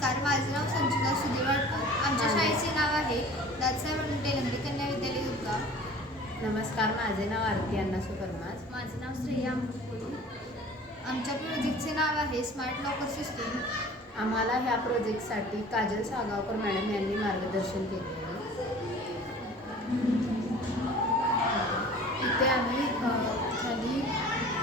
नमस्कार, माझे नाव संचिता सुधीर वाडकर. आमच्या शाळेचे नाव आहे दादासाहेब तेलंगणे कन्या विद्यालय दुर्गाव. नमस्कार, माझे नाव आरती अण्णासू परमाज. माझे नाव श्रेया अमृतपुरी. आमच्या प्रोजेक्टचे नाव आहे स्मार्ट लॉकर सिस्टीम. आम्हाला ह्या प्रोजेक्टसाठी काजल सागावकर मॅडम यांनी मार्गदर्शन केले आहे. इथे आम्ही खाली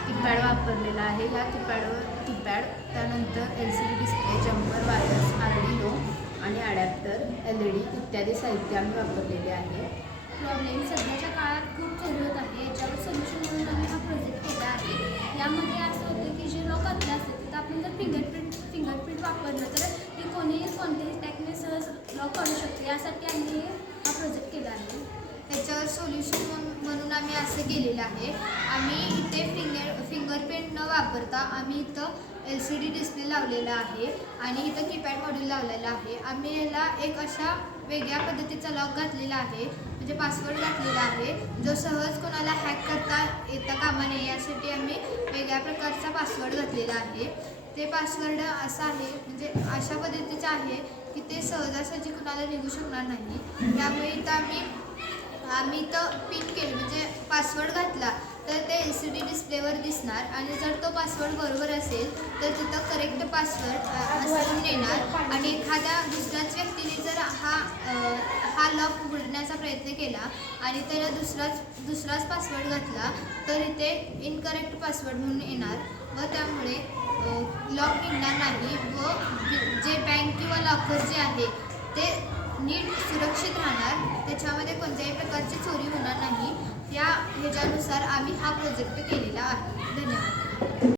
कीपॅड वापरलेला आहे. या कीपॅड त्यानंतर LCD display, jumper wires, Arduino आणि अडॅप्टर, LED इत्यादी साहित्य आम्ही वापरलेले आहे. प्रॉब्लेम सध्याच्या काळात खूप चालू होत आहे. याच्यावर सोल्युशन म्हणून आम्ही हा प्रोजेक्ट केला आहे. यामध्ये असं होतं की जे लॉक असले असते तर आपण जर फिंगरप्रिंट वापरलं तर ते कोणत्याही टॅकने सहज लॉक करू शकतो. यासाठी आम्ही हा प्रोजेक्ट केला आहे. त्याच्यावर सोल्युशन म्हणून आम्ही असं केलेलं आहे. आम्ही इथे फिंगरप्रिंट न वापरता आम्ही इथं LCD डिस्प्ले लावलेला आहे आणि इथं कीपॅड मॉड्यूल लावलेला आहे. आम्ही याला एक अशा वेगळ्या पद्धतीचा लॉक घातलेला आहे, म्हणजे पासवर्ड घातलेला आहे, जो सहज कोणाला हॅक करता येता कामा नये यासाठी आम्ही वेगळ्या प्रकारचा पासवर्ड घातलेला आहे. ते पासवर्ड असं आहे, म्हणजे अशा पद्धतीचं आहे की ते सहजासहजी कुणाला निघू शकणार नाही. त्यामुळे इथं आम्ही इथं पिन केलं, म्हणजे पासवर्ड घातला तर ते LCD डिस्प्लेवर दिसणार आणि जर तो पासवर्ड बरोबर असेल तर तिथं करेक्ट पासवर्ड असं येणार आणि एखाद्या दुसऱ्याच व्यक्तीने जर हा लॉक उघडण्याचा प्रयत्न केला आणि त्याला दुसराच पासवर्ड घातला तर इथे इनकरेक्ट पासवर्ड म्हणून येणार व त्यामुळे लॉक निघणार नाही व जे बँक किंवा लॉकर जे आहे ते नीट सुरक्षित राहणार. त्याच्यामध्ये कोणत्याही प्रकारची चोरी होणार नाही. ह्याच्यानुसार आम्ही हा प्रोजेक्ट केलेला आहे. धन्यवाद.